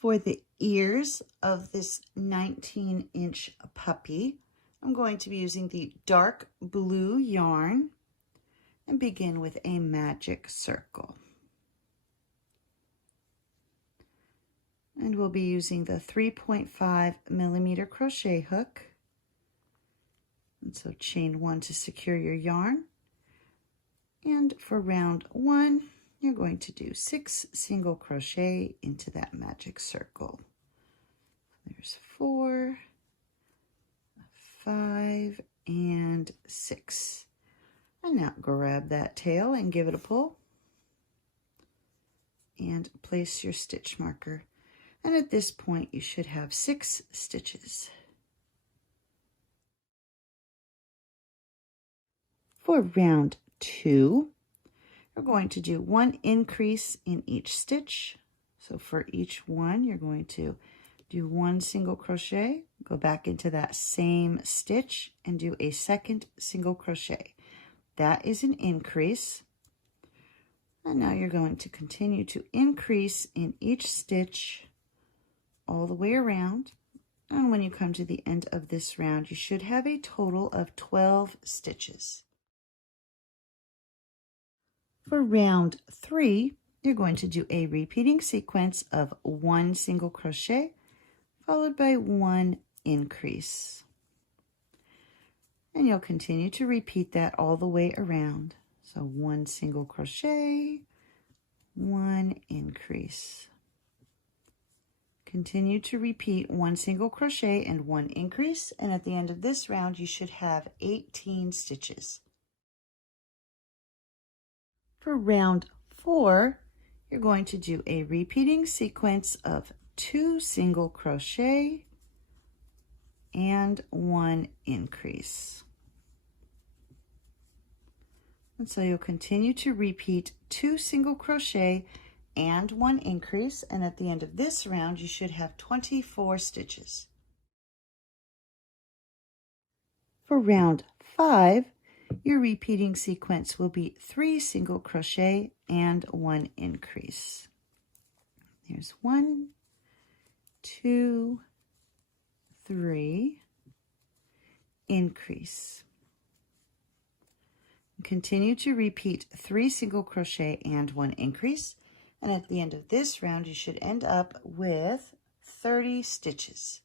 For the ears of this 19-inch puppy, I'm going to be using the dark blue yarn and begin with a magic circle. And we'll be using the 3.5mm crochet hook. And so chain 1 to secure your yarn. And for round 1, you're going to do 6 single crochet into that magic circle. There's 4, 5, and 6. And now grab that tail and give it a pull. And place your stitch marker. And at this point, you should have 6 stitches. For round 2, we're going to do 1 increase in each stitch. So for each one, you're going to do 1 single crochet, go back into that same stitch and do a 2nd single crochet. That is an increase. And now you're going to continue to increase in each stitch all the way around. And when you come to the end of this round, you should have a total of 12 stitches. For round 3, you're going to do a repeating sequence of 1 single crochet followed by 1 increase. And you'll continue to repeat that all the way around. So 1 single crochet, 1 increase. Continue to repeat 1 single crochet and 1 increase, and at the end of this round you should have 18 stitches. For round 4, you're going to do a repeating sequence of 2 single crochet and 1 increase. And so you'll continue to repeat 2 single crochet and 1 increase, and at the end of this round you should have 24 stitches. For round 5, your repeating sequence will be 3 single crochet and 1 increase. There's 1, 2, 3, increase. Continue to repeat 3 single crochet and 1 increase. And at the end of this round, you should end up with 30 stitches.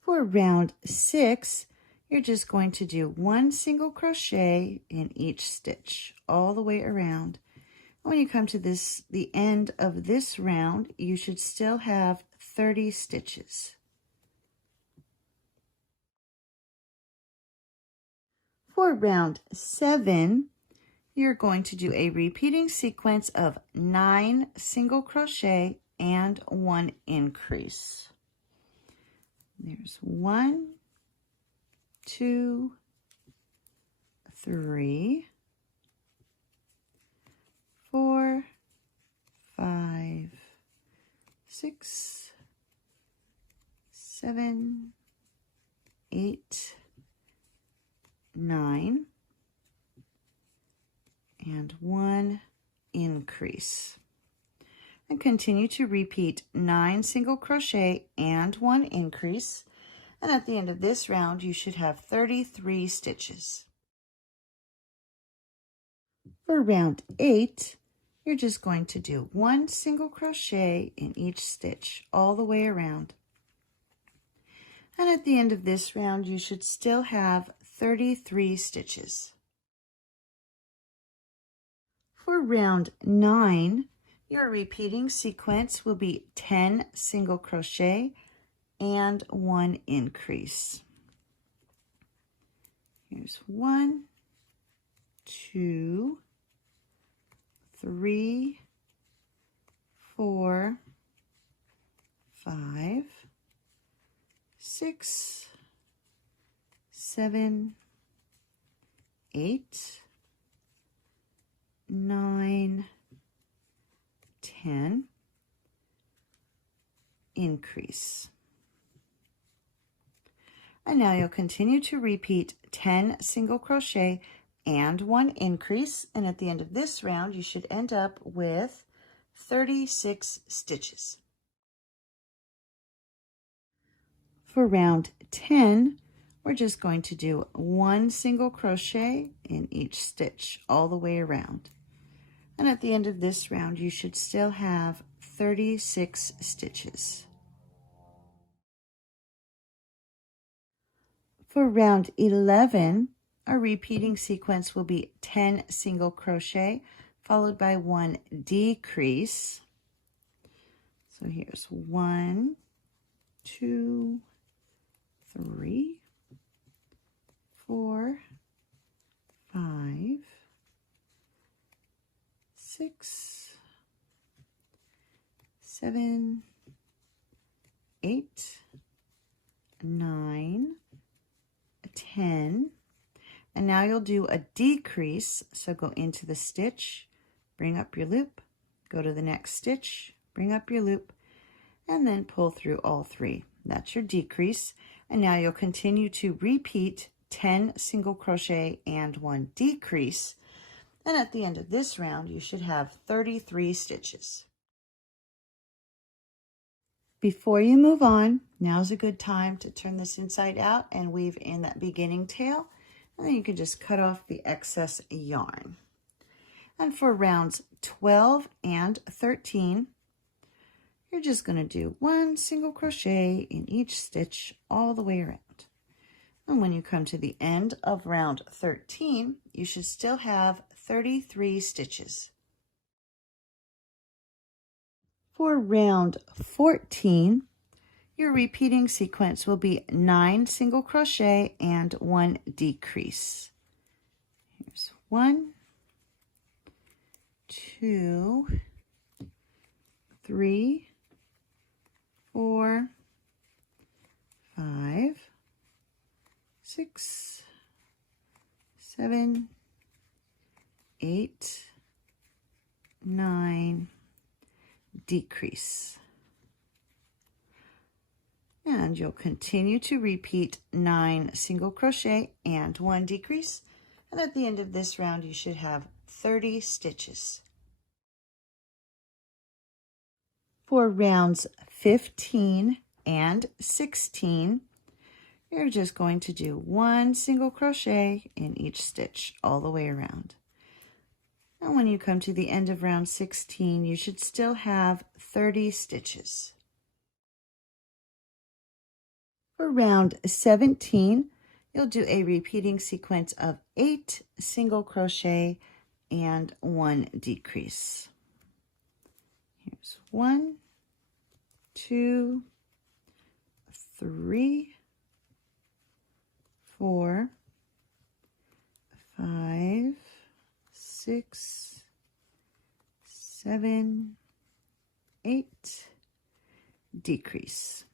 For round 6, you're just going to do 1 single crochet in each stitch all the way around. When you come to the end of this round, you should still have 30 stitches. For round 7, you're going to do a repeating sequence of 9 single crochet and 1 increase. There's 1, 2, 3, 4, 5, 6, 7, 8, 9, and 1 increase. And continue to repeat 9 single crochet and 1 increase. And at the end of this round, you should have 33 stitches. For round 8, you're just going to do 1 single crochet in each stitch all the way around. And at the end of this round, you should still have 33 stitches. For round 9, your repeating sequence will be 10 single crochet and 1 increase. Here's 1, 2, 3, 4, 5, 6, 7, 8, 9, 10, increase. And now you'll continue to repeat 10 single crochet and 1 increase, and at the end of this round you should end up with 36 stitches. For round 10, we're just going to do 1 single crochet in each stitch all the way around. And at the end of this round, you should still have 36 stitches. For round 11, our repeating sequence will be 10 single crochet followed by 1 decrease. So here's 1, 2, 3, 4, 5, 6, 7, 8, 9, 10, and now you'll do a decrease. So go into the stitch, bring up your loop, go to the next stitch, bring up your loop, and then pull through all 3. That's your decrease. And now you'll continue to repeat 10 single crochet and 1 decrease. And at the end of this round, you should have 33 stitches. Before you move on, now's a good time to turn this inside out and weave in that beginning tail. And then you can just cut off the excess yarn. And for rounds 12 and 13, you're just going to do 1 single crochet in each stitch all the way around. And when you come to the end of round 13, you should still have 33 stitches. For round 14, your repeating sequence will be 9 single crochet and 1 decrease. Here's 1, 2, 3, 4, 5, 6, 7, 8, 9, decrease. And you'll continue to repeat 9 single crochet and 1 decrease. And at the end of this round, you should have 30 stitches. For rounds 15 and 16, you're just going to do 1 single crochet in each stitch all the way around. And when you come to the end of round 16, you should still have 30 stitches. For round 17, you'll do a repeating sequence of 8 single crochet and 1 decrease. Here's 1, 2, 3, 4, 5, 6, 7, 8, decrease.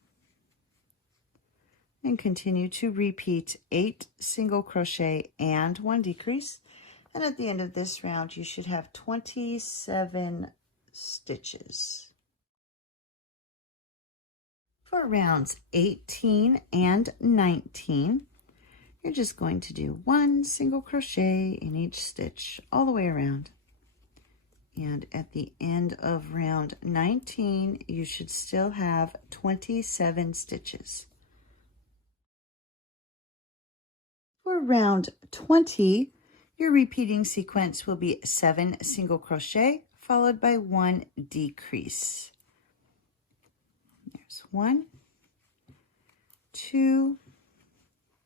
And continue to repeat 8 single crochet and 1 decrease. And at the end of this round, you should have 27 stitches. For rounds 18 and 19, you're just going to do 1 single crochet in each stitch all the way around. And at the end of round 19, you should still have 27 stitches. For round 20, your repeating sequence will be 7 single crochet followed by 1 decrease. There's 1, 2,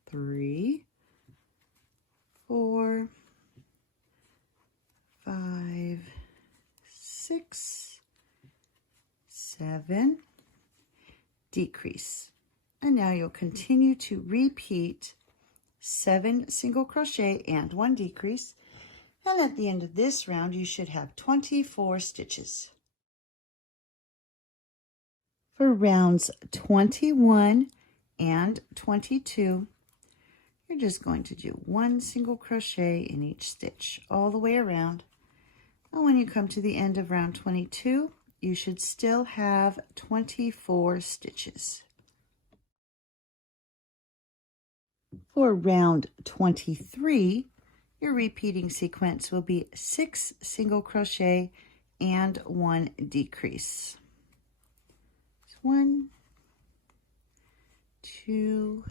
3, 4, 5, 6, 7, decrease. And now you'll continue to repeat 7 single crochet and 1 decrease. And at the end of this round, you should have 24 stitches. For rounds 21 and 22, you're just going to do 1 single crochet in each stitch all the way around. And when you come to the end of round 22, you should still have 24 stitches. For round 23, your repeating sequence will be 6 single crochet and 1 decrease. 1, 2,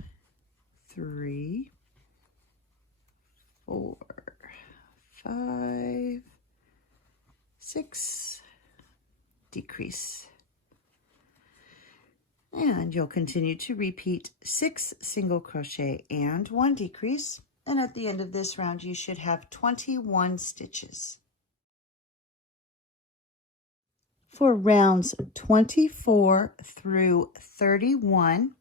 3, 4, 5, 6, decrease. And you'll continue to repeat 6 single crochet and 1 decrease. And at the end of this round, you should have 21 stitches. For rounds 24 through 31,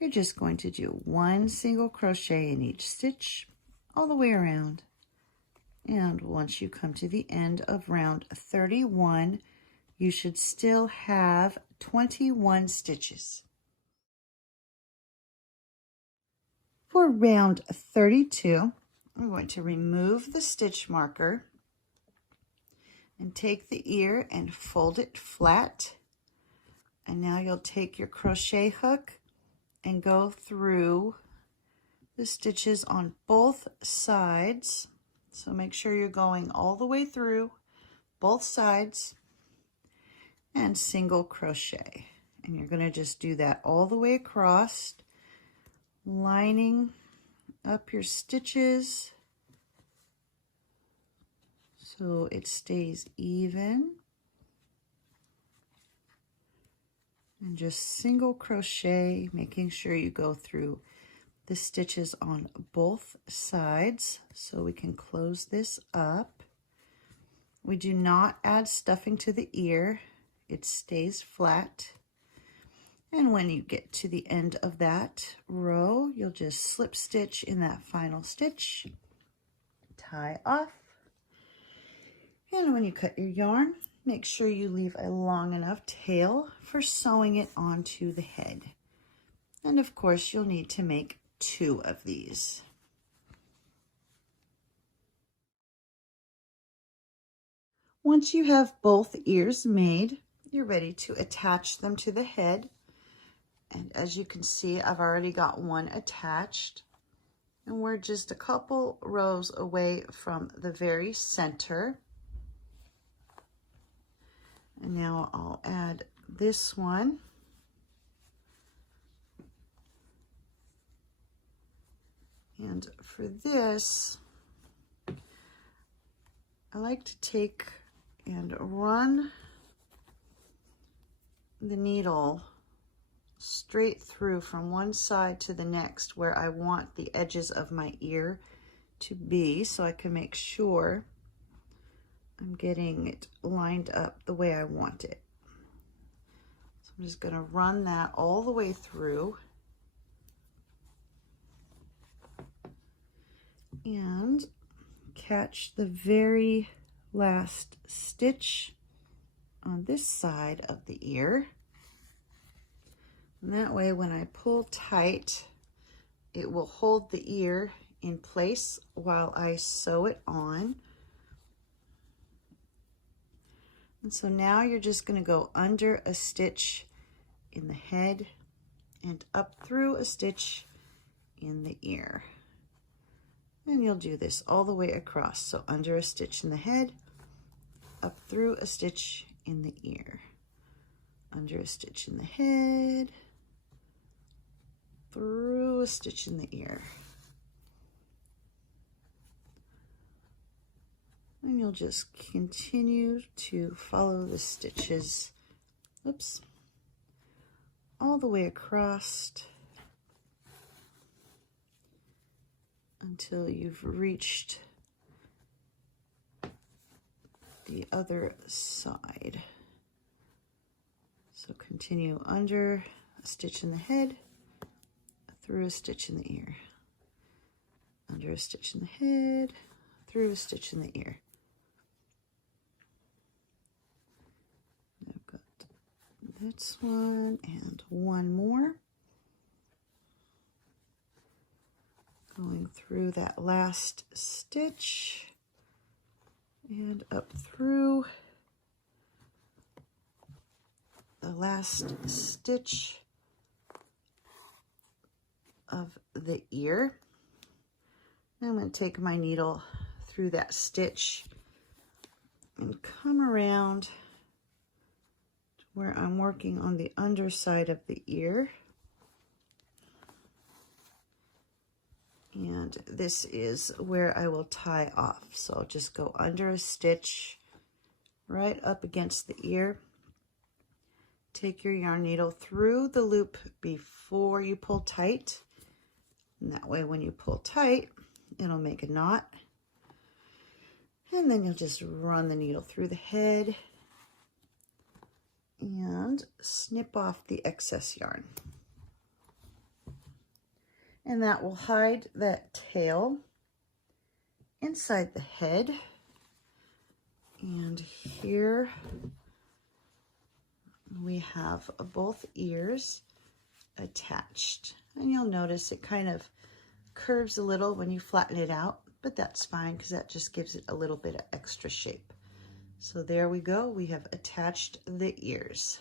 you're just going to do 1 single crochet in each stitch all the way around. And once you come to the end of round 31, you should still have 21 stitches. For round 32, I'm going to remove the stitch marker and take the ear and fold it flat. And now you'll take your crochet hook and go through the stitches on both sides. So make sure you're going all the way through both sides and single crochet. And you're going to just do that all the way across, lining up your stitches so it stays even. And just single crochet, making sure you go through the stitches on both sides so we can close this up. We do not add stuffing to the ear. It stays flat. And when you get to the end of that row, you'll just slip stitch in that final stitch, tie off. And when you cut your yarn, make sure you leave a long enough tail for sewing it onto the head. And of course, you'll need to make 2 of these. Once you have both ears made, you're ready to attach them to the head. And as you can see, I've already got one attached. And we're just a couple rows away from the very center. And now I'll add this one. And for this, I like to take and run the needle straight through from one side to the next where I want the edges of my ear to be, so I can make sure I'm getting it lined up the way I want it. So I'm just going to run that all the way through. And catch the very last stitch on this side of the ear. And that way, when I pull tight, it will hold the ear in place while I sew it on. And so now you're just going to go under a stitch in the head and up through a stitch in the ear. And you'll do this all the way across. So under a stitch in the head, up through a stitch in the ear, under a stitch in the head, through a stitch in the ear. And you'll just continue to follow the stitches, oops, all the way across until you've reached the other side. So continue under a stitch in the head, through a stitch in the ear, under a stitch in the head, through a stitch in the ear. I've got this one and one more. Going through that last stitch and up through the last stitch of the ear. I'm going to take my needle through that stitch and come around to where I'm working on the underside of the ear. And this is where I will tie off. So I'll just go under a stitch right up against the ear. Take your yarn needle through the loop before you pull tight. And that way when you pull tight, it'll make a knot. And then you'll just run the needle through the head and snip off the excess yarn. And that will hide that tail inside the head. And here we have both ears attached. And you'll notice it kind of curves a little when you flatten it out, but that's fine because that just gives it a little bit of extra shape. So there we go. We have attached the ears.